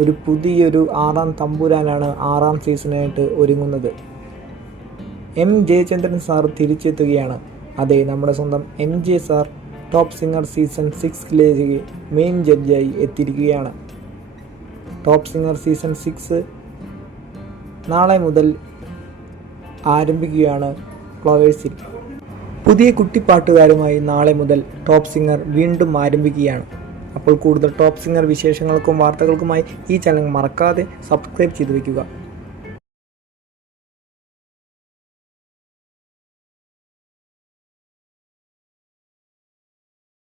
ഒരു പുതിയൊരു ആറാം തമ്പുരാനാണ് ആറാം സീസണായിട്ട് ഒരുങ്ങുന്നത്. എം ജയചന്ദ്രൻ സാർ തിരിച്ചെത്തുകയാണ്. അതെ നമ്മുടെ സ്വന്തം M J sir top singer season സിക്സിലേക്ക് main ജഡ്ജായി എത്തിയിരിക്കുകയാണ്. ടോപ്പ് സിംഗർ സീസൺ സിക്സ് നാളെ മുതൽ ആരംഭിക്കുകയാണ് ഫ്ലവേഴ്സിൽ പുതിയ കുട്ടിപ്പാട്ടുകാരുമായി നാളെ മുതൽ ടോപ്പ് സിംഗർ വീണ്ടും ആരംഭിക്കുകയാണ്. അപ്പോൾ കൂടുതൽ ടോപ്പ് സിംഗർ വിശേഷങ്ങൾക്കും വാർത്തകൾക്കുമായി ഈ ചാനൽ മറക്കാതെ സബ്സ്ക്രൈബ് ചെയ്തു വയ്ക്കുക